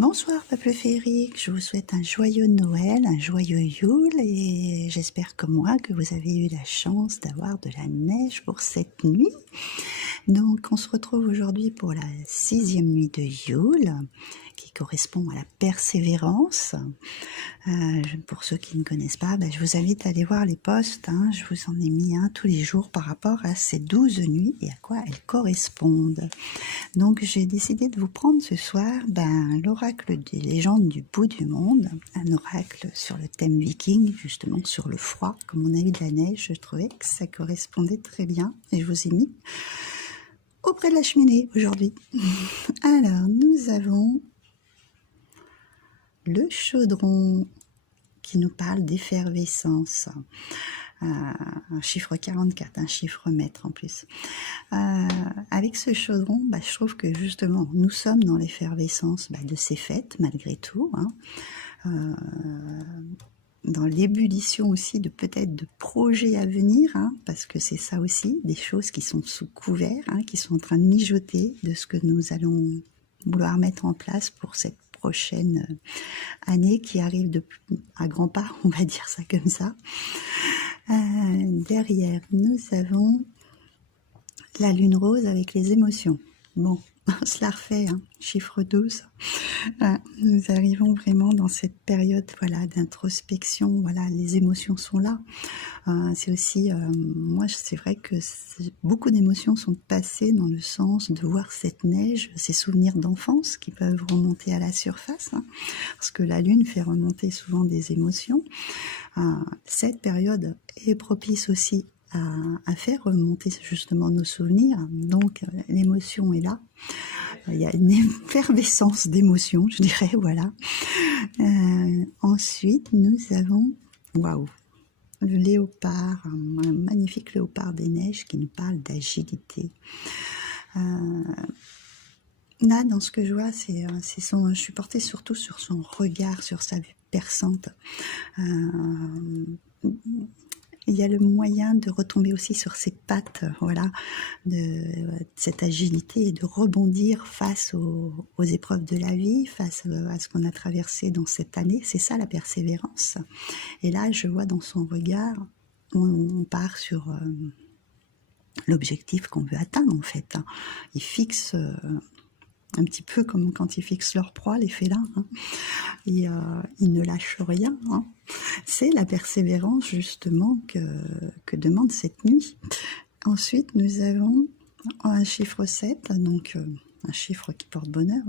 Bonsoir peuple féerique, je vous souhaite un joyeux Noël, un joyeux Yule et j'espère comme moi que vous avez eu la chance d'avoir de la neige pour cette nuit. Donc on se retrouve aujourd'hui pour la 6e nuit de Yule qui correspond à la persévérance. Pour ceux qui ne connaissent pas, je vous invite à aller voir les posts, je vous en ai mis un tous les jours par rapport à ces 12 nuits et à quoi elles correspondent. Donc j'ai décidé de vous prendre ce soir l'oracle des légendes du bout du monde, un oracle sur le thème viking, justement sur le froid. Comme on a eu de la neige, je trouvais que ça correspondait très bien et je vous ai mis auprès de la cheminée aujourd'hui. Alors nous avons le chaudron qui nous parle d'effervescence. Un chiffre 44, un chiffre maître en plus. Avec ce chaudron, je trouve que justement, nous sommes dans l'effervescence de ces fêtes, malgré tout. Dans l'ébullition aussi de peut-être de projets à venir, parce que c'est ça aussi, des choses qui sont sous couvert, qui sont en train de mijoter de ce que nous allons vouloir mettre en place pour cette prochaine année qui arrive à grands pas, on va dire ça comme ça. Derrière, nous avons la lune rose avec les émotions. Bon, on se la refait, chiffre 12. Nous arrivons vraiment dans cette période d'introspection. Les émotions sont là. C'est aussi, moi, c'est vrai que beaucoup d'émotions sont passées dans le sens de voir cette neige, ces souvenirs d'enfance qui peuvent remonter à la surface, parce que la lune fait remonter souvent des émotions. Cette période est propice aussi à faire remonter justement nos souvenirs, donc l'émotion est là. Il y a une effervescence d'émotions, je dirais, voilà. Ensuite, nous avons, le léopard, un magnifique léopard des neiges qui nous parle d'agilité. Là, dans ce que je vois, je suis portée surtout sur son regard, sur sa vue perçante. Il y a le moyen de retomber aussi sur ses pattes, de cette agilité et de rebondir face aux épreuves de la vie, face à ce qu'on a traversé dans cette année. C'est ça la persévérance. Et là, je vois dans son regard, on part sur l'objectif qu'on veut atteindre en fait. Il fixe un petit peu comme quand ils fixent leur proie, les félins. Ils ne lâchent rien. C'est la persévérance justement que demande cette nuit. Ensuite, nous avons un chiffre 7, donc un chiffre qui porte bonheur.